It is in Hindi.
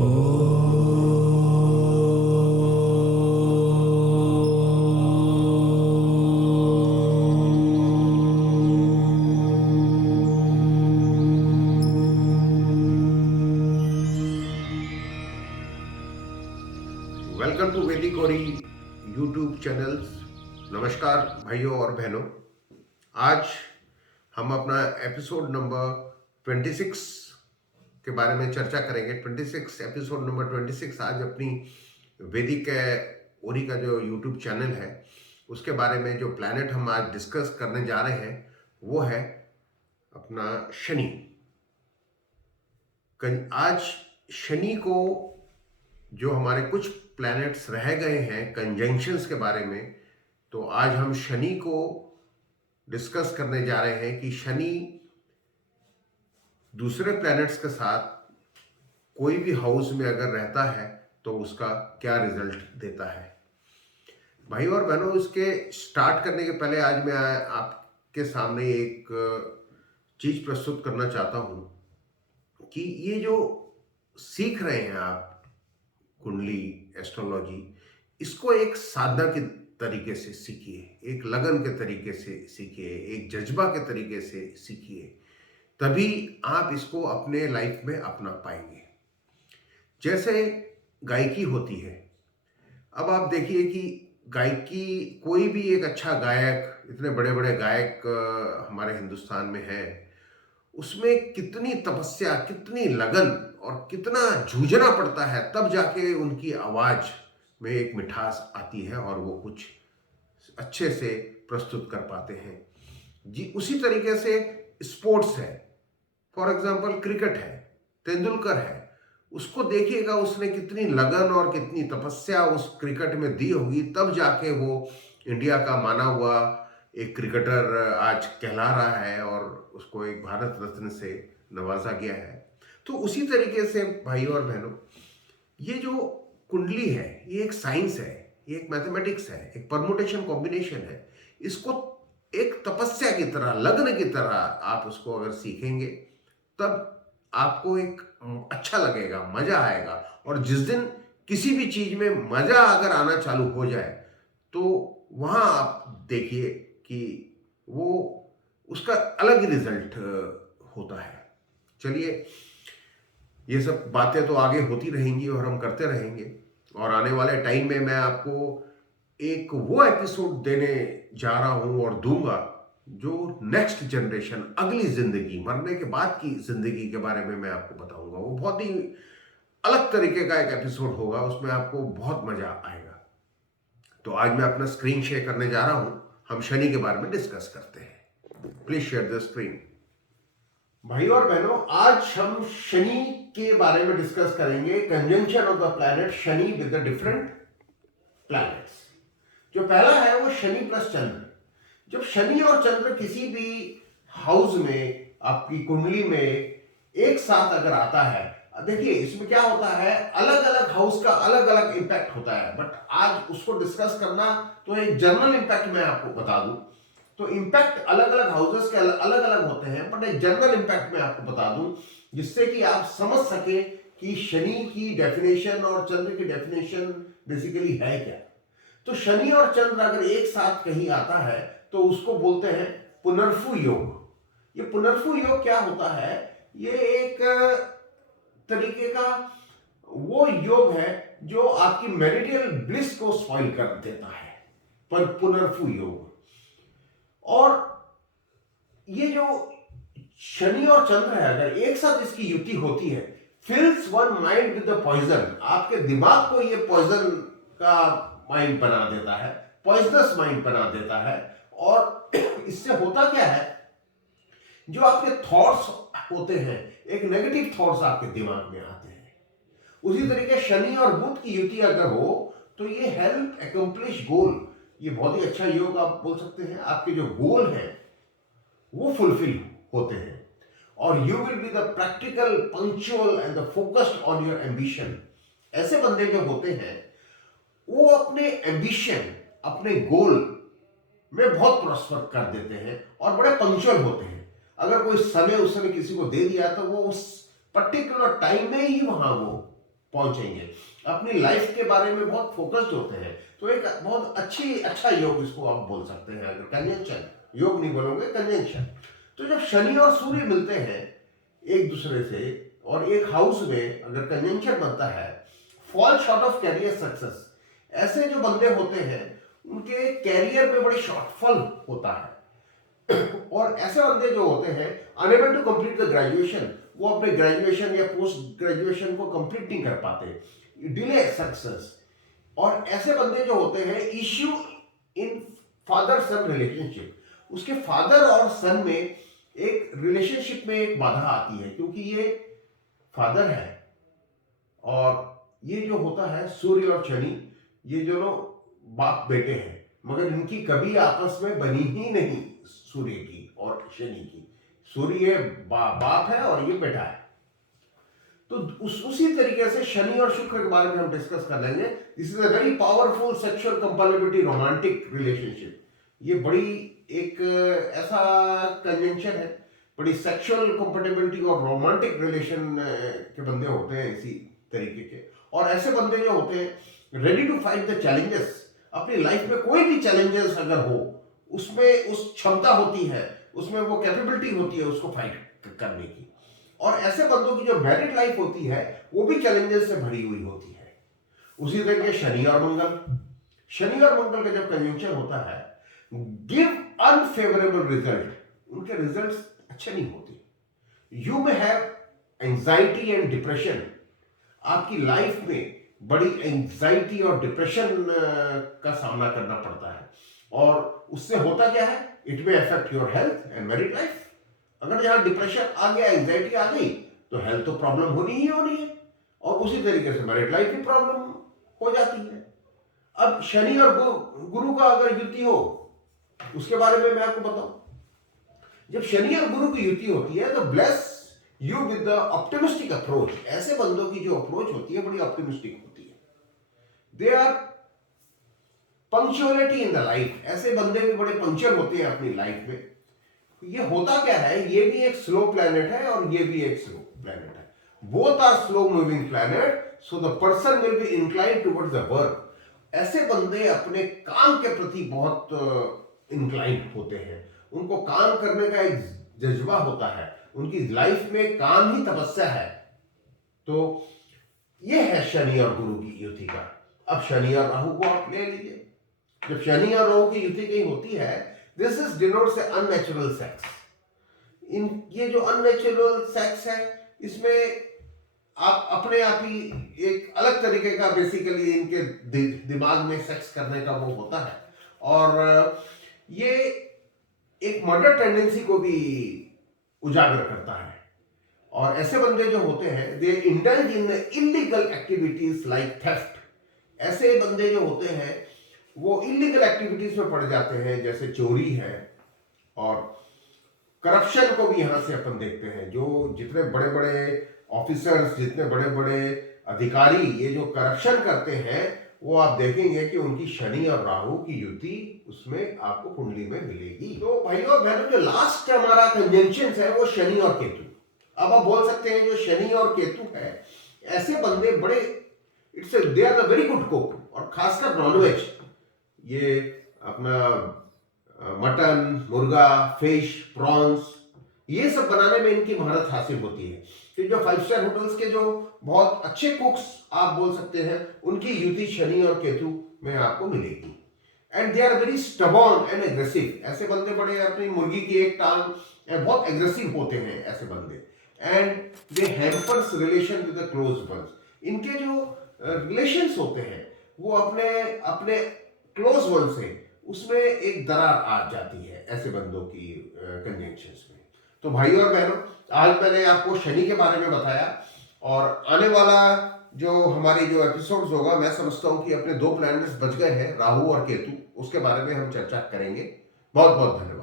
वेलकम टू वैदिक और यूट्यूब चैनल्स। नमस्कार भाइयों और बहनों। आज हम अपना एपिसोड नंबर 26 के बारे में चर्चा करेंगे। 26 एपिसोड नंबर 26 आज अपनी वैदिक ओरी का जो यूट्यूब चैनल है उसके बारे में जो प्लैनेट हम आज डिस्कस करने जा रहे हैं वो है अपना शनि। आज शनि को जो हमारे कुछ प्लैनेट्स रह गए हैं कंजंक्शंस के बारे में, तो आज हम शनि को डिस्कस करने जा रहे हैं कि शनि दूसरे प्लैनेट्स के साथ कोई भी हाउस में अगर रहता है तो उसका क्या रिजल्ट देता है। भाई और बहनों, इसके स्टार्ट करने के पहले आज मैं आपके सामने एक चीज प्रस्तुत करना चाहता हूं कि ये जो सीख रहे हैं आप कुंडली एस्ट्रोलॉजी, इसको एक साधना के तरीके से सीखिए, एक लगन के तरीके से सीखिए, एक जज्बा के तरीके से सीखिए, तभी आप इसको अपने लाइफ में अपना पाएंगे। जैसे गायकी होती है, अब आप देखिए कि गायकी, कोई भी एक अच्छा गायक, इतने बड़े बड़े गायक हमारे हिंदुस्तान में हैं, उसमें कितनी तपस्या, कितनी लगन और कितना जूझना पड़ता है, तब जाके उनकी आवाज में एक मिठास आती है और वो कुछ अच्छे से प्रस्तुत कर पाते हैं जी। उसी तरीके से स्पोर्ट्स है, फॉर एग्जांपल क्रिकेट है, तेंदुलकर है, उसको देखिएगा उसने कितनी लगन और कितनी तपस्या उस क्रिकेट में दी होगी, तब जाके वो इंडिया का माना हुआ एक क्रिकेटर आज कहला रहा है और उसको एक भारत रत्न से नवाजा गया है। तो उसी तरीके से भाई और बहनों, ये जो कुंडली है ये एक साइंस है, ये एक मैथमेटिक्स है, एक परमुटेशन कॉम्बिनेशन है। इसको एक तपस्या की तरह, लग्न की तरह आप उसको अगर सीखेंगे तब आपको एक अच्छा लगेगा, मजा आएगा। और जिस दिन किसी भी चीज में मजा अगर आना चालू हो जाए तो वहां आप देखिए कि वो उसका अलग ही रिजल्ट होता है। चलिए, ये सब बातें तो आगे होती रहेंगी और हम करते रहेंगे, और आने वाले टाइम में मैं आपको एक वो एपिसोड देने जा रहा हूं और दूंगा जो नेक्स्ट जनरेशन, अगली जिंदगी, मरने के बाद की जिंदगी के बारे में मैं आपको बताऊंगा। वो बहुत ही अलग तरीके का एक एपिसोड होगा, उसमें आपको बहुत मजा आएगा। तो आज मैं अपना स्क्रीन शेयर करने जा रहा हूं, हम शनि के बारे में डिस्कस करते हैं। Please share the screen. भाई और बहनों, आज हम शनि के बारे में डिस्कस करेंगे, conjunction of the planet Shani with the different planets. जो पहला है वो शनि प्लस चंद्र। जब शनि और चंद्र किसी भी हाउस में, आपकी कुंडली में एक साथ अगर आता है, देखिए इसमें क्या होता है, अलग अलग हाउस का अलग अलग इंपैक्ट होता है, बट आज उसको डिस्कस करना तो एक जनरल इंपैक्ट मैं आपको बता दूं। तो इंपैक्ट अलग अलग हाउसेस के अलग अलग होते हैं, बट एक जनरल इंपैक्ट मैं आपको बता दूं जिससे कि आप समझ सके कि शनि की डेफिनेशन और चंद्र की डेफिनेशन बेसिकली है क्या। तो शनि और चंद्र अगर एक साथ कहीं आता है तो उसको बोलते हैं पुनर्फु योग। ये पुनर्फु योग क्या होता है, ये एक तरीके का वो योग है जो आपकी मैरिटल ब्लिस को स्पॉइल कर देता है, पर पुनर्फु योग। और ये जो शनि और चंद्र है, अगर एक साथ इसकी युति होती है, fills one mind with the poison, आपके दिमाग को ये पॉइजन का माइंड बना देता है, पॉइजनस माइंड बना देता है। और इससे होता क्या है, जो आपके थॉट्स होते हैं, एक नेगेटिव थॉट्स आपके दिमाग में आते हैं। उसी तरीके शनि और बुध की युति अगर हो तो ये हेल्प अकम्प्लिश गोल, ये बहुत ही अच्छा योग आप बोल सकते हैं। आपके जो गोल हैं वो फुलफिल होते हैं और you will be the practical, punctual and the focused on your ambition. ऐसे बंदे जो होते हैं वो अपने एम्बिशन, अपने गोल में बहुत प्रॉस्पर कर देते हैं और बड़े पंक्चुअल होते हैं। अगर कोई समय उस समय किसी को दे दिया तो वो उस पर्टिकुलर टाइम में ही वहां वो पहुंचेंगे, अपनी लाइफ के बारे में बहुत फोकस्ड होते हैं। तो एक बहुत अच्छा योग इसको आप बोल सकते हैं, अगर कंजंक्शन, योग नहीं बोलोगे, कंजंक्शन। तो जब शनि और सूर्य मिलते हैं एक दूसरे से और एक हाउस में अगर कंजंक्शन बनता है, fall short of career success, ऐसे जो बंदे होते हैं उनके कैरियर में बड़ी शॉर्टफॉल होता है। और ऐसे बंदे जो होते हैं unable to complete the graduation, वो अपने ग्रेजुएशन या पोस्ट ग्रेजुएशन को कंप्लीट नहीं कर पाते, डिले सक्सेस। और ऐसे बंदे जो होते हैं issue in father sun relationship, उसके फादर और सन में एक रिलेशनशिप में एक बाधा आती है, क्योंकि ये फादर है और ये जो होता है सूर्य और शनि, ये दोनों बाप बेटे हैं, मगर इनकी कभी आपस में बनी ही नहीं, सूर्य की और शनि की। सूर्य बाप है और ये बेटा है। तो उसी तरीके से शनि और शुक्र के बारे में हम डिस्कस कर लेंगे। This is a very powerful sexual compatibility romantic relationship. ये बड़ी एक ऐसा कंजंक्शन है, बड़ी सेक्सुअल कंपैटिबिलिटी और रोमांटिक रिलेशन के बंदे होते हैं इसी तरीके के। और ऐसे बंदे जो होते हैं ready to fight the challenges, अपनी लाइफ में कोई भी चैलेंजेस अगर हो उसमें उस क्षमता होती है, उसमें वो कैपेबिलिटी होती है उसको फाइट करने की। और ऐसे बंदों की जो मैरिड लाइफ होती है वो भी चैलेंजेस से भरी हुई होती है। उसी तरीके शनि और मंगल, शनि और मंगल का जब कंजंक्शन होता है, गिव अनफेवरेबल रिजल्ट, उनके रिजल्ट्स अच्छे नहीं होते। You may have anxiety and depression, आपकी लाइफ में बड़ी एंजाइटी और डिप्रेशन का सामना करना पड़ता है। और उससे होता क्या है, it may affect your health and married life. अगर यहां डिप्रेशन आ गया, एंजाइटी आ गई, तो हेल्थ तो प्रॉब्लम होनी ही होनी है, और उसी तरीके से मैरिड लाइफ भी प्रॉब्लम हो जाती है। अब शनि और गुरु का अगर युति हो, उसके बारे में मैं आपको बताऊं। जब शनि और गुरु की युति होती है तो bless you with the optimistic approach, ऐसे बंदों की जो अप्रोच होती है बड़ी ऑप्टिमिस्टिक होती है। They are punctuality in the life, ऐसे बंदे भी बड़े पंक्चुअल होते हैं अपनी लाइफ में। ये होता क्या है, ये भी एक स्लो प्लैनेट है और ये भी एक स्लो प्लैनेट है, both are slow moving planet, so the person will be inclined towards the work. ऐसे बंदे अपने काम के प्रति बहुत इंक्लाइंड होते हैं, उनको काम करने का एक जज्बा होता है, उनकी लाइफ में काम ही तपस्या है। तो ये है शनि और गुरु की युति का। अब शनि और राहु को आप ले लीजिए। जब शनि और राहु की युति कहीं होती है, this is denotes unnatural sex. इन ये जो अननेचुरल सेक्स है, इसमें आप अपने आप ही एक अलग तरीके का बेसिकली इनके दिमाग में सेक्स करने का वो होता है, और ये एक मर्डर टेंडेंसी को भी उजागर करता है। और ऐसे बंदे जो होते हैं, they indulge in illegal activities like theft. ऐसे बंदे जो होते हैं वो इलीगल एक्टिविटीज में पड़ जाते हैं, जैसे चोरी है, और करप्शन को भी यहां से अपन देखते हैं। जो जितने बड़े बड़े ऑफिसर्स, जितने बड़े बड़े अधिकारी ये जो करप्शन करते हैं, वो आप देखेंगे कि उनकी शनि और राहु की युति उसमें आपको कुंडली में मिलेगी। तो भाइयों और बहनों, जो लास्ट हमारा कंजंक्शन है वो शनि और केतु। अब आप बोल सकते हैं जो शनि और केतु है, ऐसे बंदे बड़े they are the very good cook, और खासकर नॉनवेज, ये अपना मटन, मुर्गा, फिश, प्रॉन्स, ये सब बनाने में इनकी महारत हासिल होती है। तो जो 5 स्टार होटल्स के जो बहुत अच्छे कुक्स आप बोल सकते हैं, उनकी युति शनि और केतु में आपको मिलेगी। And they are very stubborn and aggressive. ऐसे बंदे बड़े अपनी मुर्गी की एक टांग, बहुत एग्रेसिव होते हैं ऐसे बंदे। And they hampers relation with the close ones. इनके जो रिलेशंस होते हैं वो अपने अपने क्लोज वन से, उसमें एक दरार आ जाती है ऐसे बंदों की कंजंक्शंस में। तो भाइयों और बहनों, आज मैंने आपको शनि के बारे में बताया, और आने वाला जो हमारी जो एपिसोड्स होगा, मैं समझता हूं कि अपने 2 प्लैनेट्स बच गए हैं, राहु और केतु, उसके बारे में हम चर्चा करेंगे। बहुत बहुत धन्यवाद।